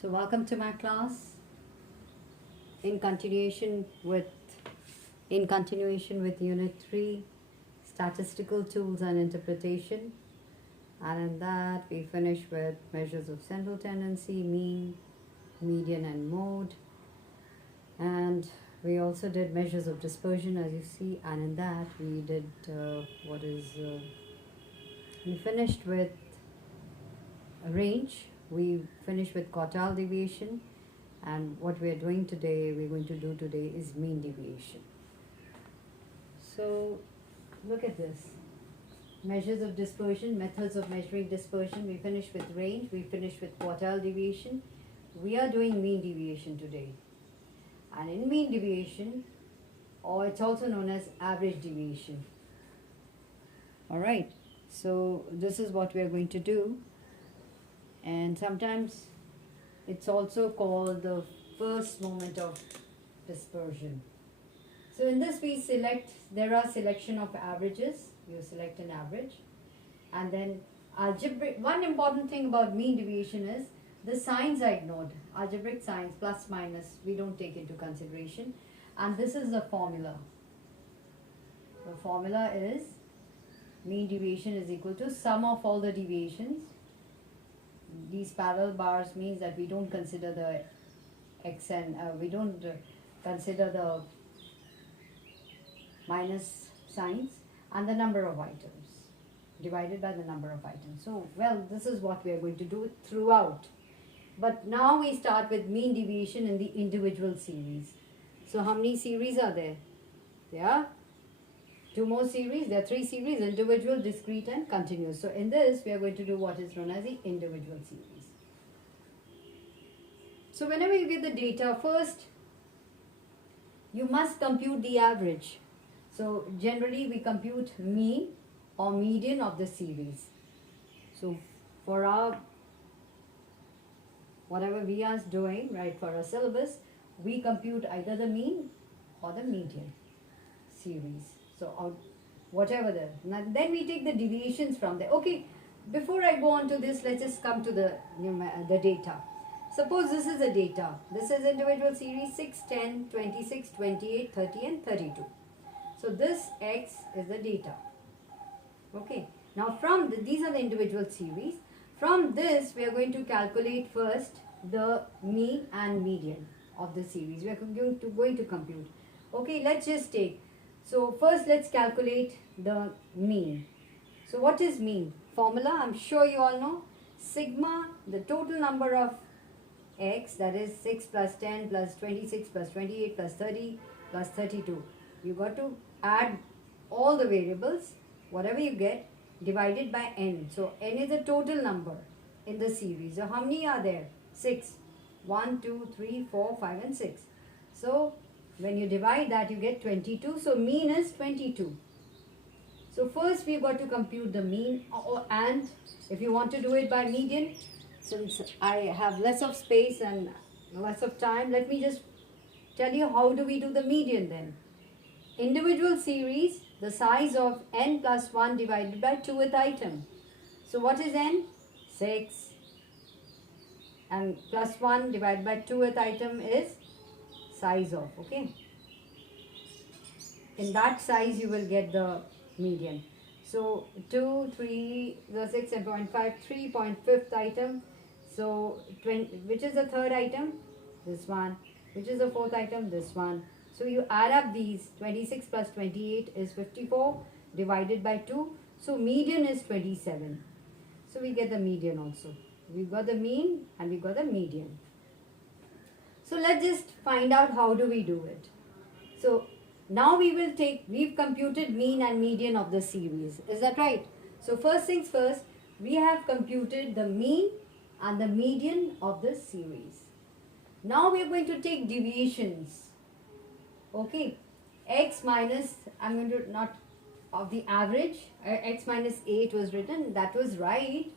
So welcome to my class. In continuation with Unit 3, Statistical Tools and Interpretation. And in that we finish with measures of central tendency, mean, median and mode. And we also did measures of dispersion, as you see, and in that we did we finished with a range. We finished with quartile deviation, and what we're going to do today is mean deviation. So look at this. Measures of dispersion, methods of measuring dispersion. We finished with range, we finished with quartile deviation. We are doing mean deviation today. And in mean deviation, or it's also known as average deviation. Alright, so this is what we are going to do. And sometimes it's also called the first moment of dispersion. So in this there are selection of averages. You select an average, and then algebraic. One important thing about mean deviation is the signs are ignored. Algebraic signs, plus, minus, we don't take into consideration. And this is the formula. The formula is mean deviation is equal to sum of all the deviations. These parallel bars means that we don't consider the we don't consider the minus signs, and the number of items divided by the number of items. So, well, this is what we are going to do throughout. But now we start with mean deviation in the individual series. So how many series are there? There are 2 more series. There are 3 series: individual, discrete and continuous. So in this we are going to do what is known as the individual series. So whenever you get the data, first you must compute the average. So generally we compute mean or median of the series. So for our whatever we are doing, right, for our syllabus, we compute either the mean or the median series. So whatever then we take the deviations from there. Okay, before I go on to this, let's just come to the data. Suppose this is the data. This is individual series 6, 10, 26, 28, 30 and 32. So this X is the data. Okay. Now from these are the individual series. From this we are going to calculate first the mean and median of the series. We are going to compute. Okay, let's just take. So first let's calculate the mean. So what is mean? Formula, I'm sure you all know. Sigma, the total number of X, that is 6 plus 10 plus 26 plus 28 plus 30 plus 32. You got to add all the variables, whatever you get, divided by n. So n is the total number in the series. So how many are there? 6. 1, 2, 3, 4, 5 and 6. So when you divide that, you get 22. So mean is 22. So first we've got to compute the mean, and if you want to do it by median, since I have less of space and less of time, let me just tell you how do we do the median then. Individual series, the size of n plus 1 divided by 2th item. So what is n? 6. And plus 1 divided by 2th item is size of, okay. In that size you will get the median. So 2, 3, the 6 and 0.5, 3.5th item. So 20, which is the 3rd item? This one. Which is the 4th item? This one. So you add up these. 26 plus 28 is 54 divided by 2. So median is 27. So we get the median also. We got the mean and we got the median. So let's just find out how do we do it. So now we've computed mean and median of the series. Is that right? So first things first, we have computed the mean and the median of the series. Now we are going to take deviations. Okay, x minus, I'm going to not of the average, x minus 8 was written, that was right,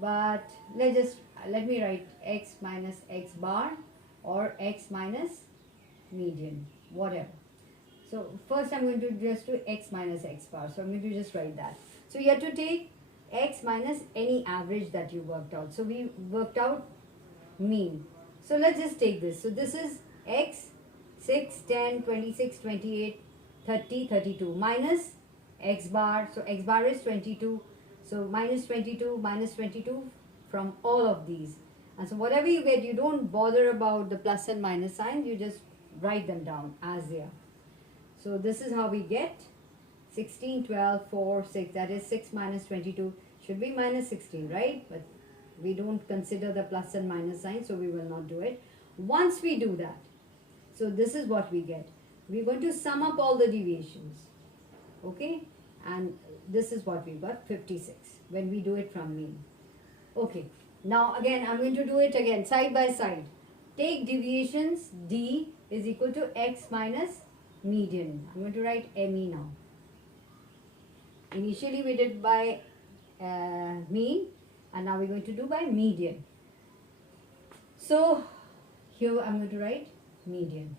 but let me write x minus x bar or x minus median, whatever. So first I'm going to just do x minus x bar, so I'm going to just write that. So you have to take x minus any average that you worked out. So we worked out mean. So let's just take this. So this is x 6, 10, 26, 28, 30, 32 minus x bar. So x bar is 22. So minus 22 from all of these. And so whatever you get, you don't bother about the plus and minus signs. You just write them down as they are. So this is how we get 16, 12, 4, 6. That is 6 minus 22. Should be minus 16, right? But we don't consider the plus and minus sign, so we will not do it. Once we do that, so this is what we get. We're going to sum up all the deviations. Okay? And this is what we got, 56, when we do it from mean. Okay. Now again, I'm going to do it again, side by side. Take deviations, D is equal to x minus median. I'm going to write ME now. Initially we did by mean, and now we're going to do by median. So here I'm going to write median.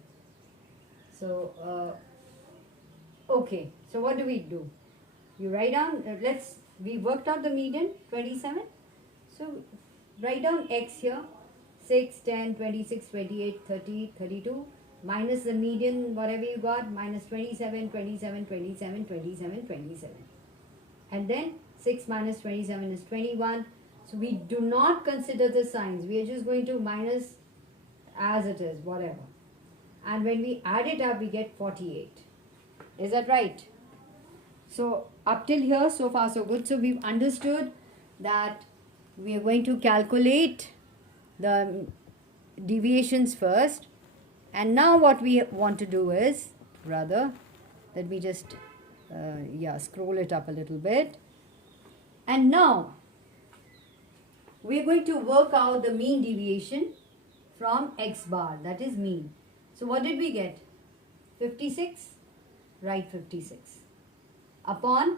So okay, so what do? You write down, we worked out the median 27. So write down x here, 6, 10, 26, 28, 30, 32 minus the median, whatever you got, minus 27, 27, 27, 27, 27. And then 6 minus 27 is 21. So we do not consider the signs. We are just going to minus as it is, whatever. And when we add it up, we get 48. Is that right? So up till here, so far so good. So we've understood that we are going to calculate the deviations first. And now what we want to do is, let me just scroll it up a little bit. And now we're going to work out the mean deviation from x bar, that is mean. So what did we get? 56, write 56 upon,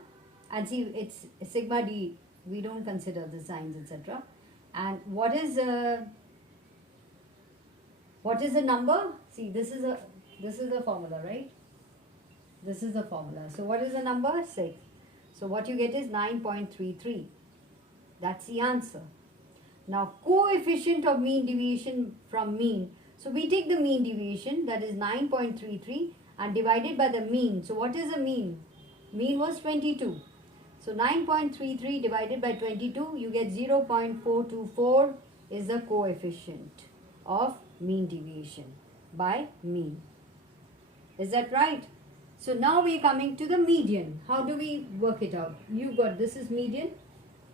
and see it's sigma d, we don't consider the signs, etc. And what is the number? See, this is a formula, right? This is the formula. So what is the number? 6. So what you get is 9.33. That's the answer. Now coefficient of mean deviation from mean. So we take the mean deviation, that is 9.33, and divided by the mean. So what is the mean? Mean was 22. So 9.33 divided by 22, you get 0.424 is the coefficient of mean deviation by mean. Is that right? So now we are coming to the median. How do we work it out? You got this is median.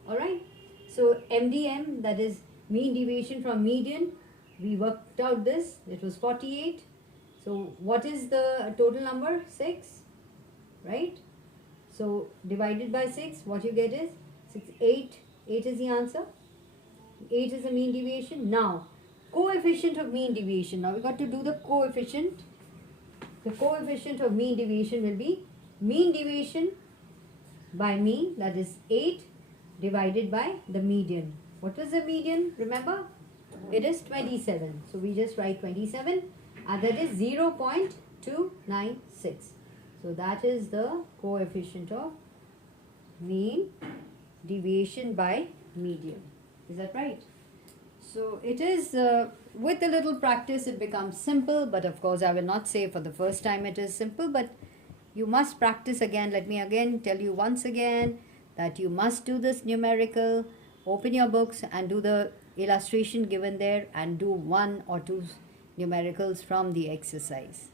Alright. So MDM, that is mean deviation from median. We worked out this. It was 48. So what is the total number? 6. Right? So divided by 6, what you get is 6, 8. 8 is the answer. 8 is the mean deviation. Now, coefficient of mean deviation. Now we got to do the coefficient. The coefficient of mean deviation will be mean deviation by mean, that is 8 divided by the median. What was the median? Remember? It is 27. So we just write 27, and that is 0.296. So that is the coefficient of mean deviation by median. Is that right? So it is, with a little practice it becomes simple, but of course I will not say for the first time it is simple, but you must practice again. Let me again tell you once again that you must do this numerical. Open your books and do the illustration given there and do 1 or 2 numericals from the exercise.